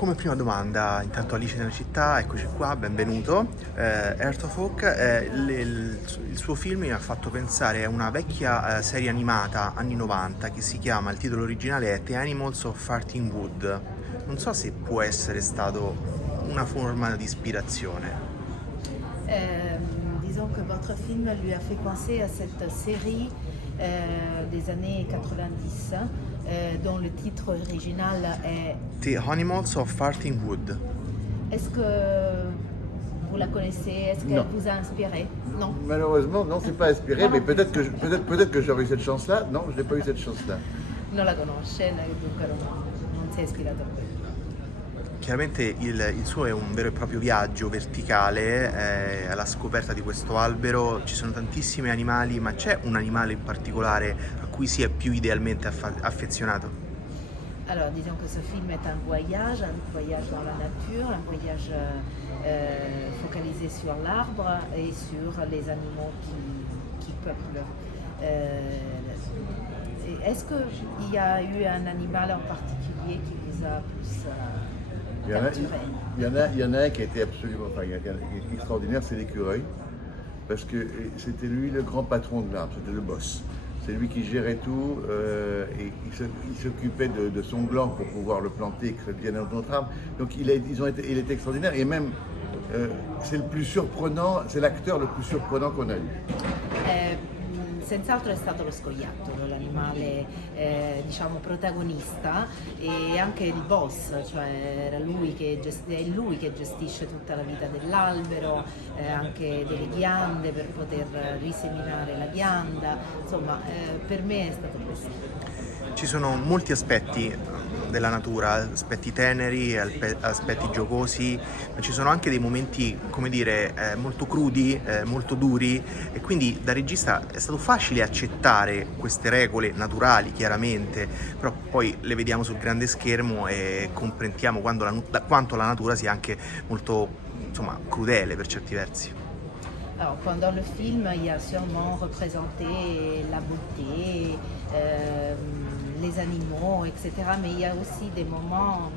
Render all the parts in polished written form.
Come prima domanda, intanto Alice nella città, eccoci qua, benvenuto. Earth of Oak, il suo film mi ha fatto pensare a una vecchia serie animata anni 90 che si chiama, il titolo originale è The Animals of Farting Wood. Non so se può essere stato una forma di ispirazione. Disons que votre film lui a fait penser à cette série des années 90 dont le titre original est... The Animals of Farting Wood. Est-ce que vous la connaissez? Est-ce qu'elle Non. vous a inspiré? Non. Malheureusement, non, c'est pas inspiré, mais peut-être que j'aurais eu cette chance-là. Non, je n'ai pas eu cette chance-là. Non la conosce, dunque non si è ispirato a quello. Chiaramente il suo è un vero e proprio viaggio verticale alla scoperta di questo albero. Ci sono tantissimi animali, ma c'è un animale in particolare a cui si è più idealmente affezionato? Alors, disons que ce film est un voyage dans la nature, un voyage focalisé sur l'arbre et sur les animaux qui peuplent. Est-ce qu'il y a eu un animal en particulier qui vous a plus capturé? Il y en a un qui a été absolument extraordinaire, c'est l'écureuil, parce que c'était lui le grand patron de l'arbre, c'était le boss. C'est lui qui gérait tout et il s'occupait de son gland pour pouvoir le planter et que ça devienne un autre arbre. Donc il est extraordinaire et même c'est le plus surprenant, c'est l'acteur le plus surprenant qu'on a eu. Senz'altro è stato lo scoiattolo, l'animale diciamo protagonista e anche il boss, cioè è lui che gestisce tutta la vita dell'albero, anche delle ghiande per poter riseminare la ghianda, insomma per me è stato questo. Ci sono molti aspetti della natura, aspetti teneri, aspetti giocosi, ma ci sono anche dei momenti, come dire, molto crudi, molto duri, e quindi da regista è stato facile accettare queste regole naturali, chiaramente, però poi le vediamo sul grande schermo e comprendiamo quanto la natura sia anche molto, insomma, crudele per certi versi. Alors, pendant le film, il y a sûrement représenté la beauté, les animaux, etc. Mais il y a aussi des moments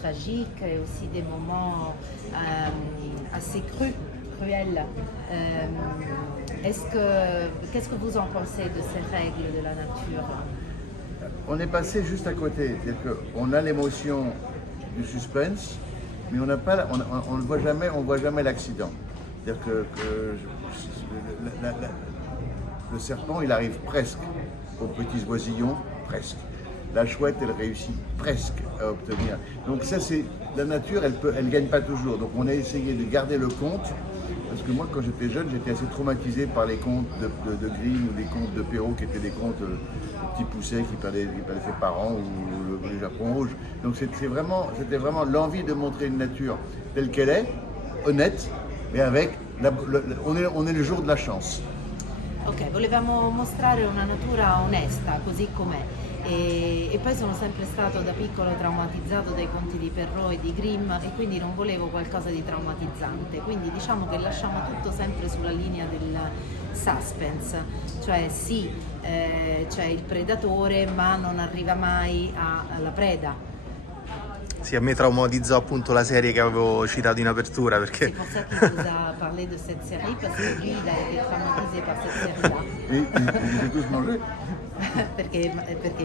tragiques et aussi des moments assez cruels. Qu'est-ce que vous en pensez de ces règles de la nature? On est passé juste à côté, c'est-à-dire qu'on a l'émotion du suspense, mais on n'a pas, on voit jamais l'accident. C'est-à-dire que le serpent, il arrive presque aux petits oisillons, presque. La chouette, elle réussit presque à obtenir. Donc ça, c'est la nature, elle gagne pas toujours. Donc on a essayé de garder le conte, parce que moi, quand j'étais jeune, j'étais assez traumatisé par les contes de Grimm ou des contes de Perrault, qui étaient des contes de petits poussets qui perdaient ses parents, ou le Japon rouge. Donc c'était vraiment l'envie de montrer une nature telle qu'elle est, honnête, mais avec on est le jour de la chance. Ok, volevamo mostrare una natura onesta, così com'è. E poi sono sempre stato da piccolo traumatizzato dai conti di Perrault e di Grimm e quindi non volevo qualcosa di traumatizzante. Quindi diciamo che lasciamo tutto sempre sulla linea del suspense, cioè sì, c'è il predatore ma non arriva mai alla preda. Sì, a me traumatizzò appunto la serie che avevo citato in apertura, perché... C'est pour ça qu'il vous a parlé de cette série, parce que lui, il a été traumatisé par cette série-là. Et ils ont tous mangé. perché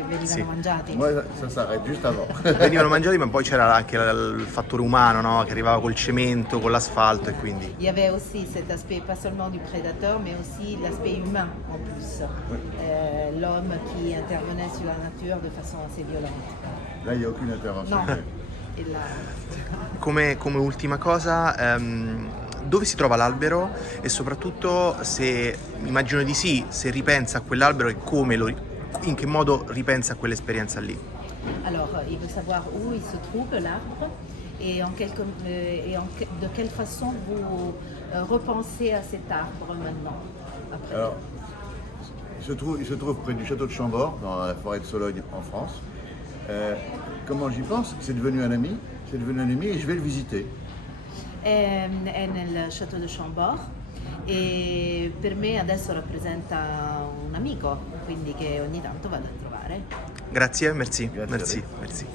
venivano Sì. mangiati. Moi, ça s'arrête juste avant. venivano mangiati, ma poi c'era anche il fattore umano, no? Che arrivava col cemento, con l'asfalto, e quindi... Il y avait aussi cet aspect, pas seulement du prédateur, mais aussi l'aspect humain en plus. L'homme qui intervenait sur la nature de façon assez violente. Là, il n'y a aucune intervention. No. E Come ultima cosa, dove si trova l'albero e soprattutto, se immagino di sì, se ripensa a quell'albero e in che modo ripensa a quell'esperienza lì. Alors, il veut savoir où il se trouve l'arbre et de quelle façon vous repensez à cet arbre maintenant. Après. Alors, il se trouve près du château de Chambord, dans la forêt de Sologne, en France. Comment j'y pense? C'est devenu un ami et je vais le visiter. È nel château de Chambord e per me adesso rappresenta un amico, quindi che ogni tanto vado a trovare. Grazie, merci, Grazie a merci, lei. merci.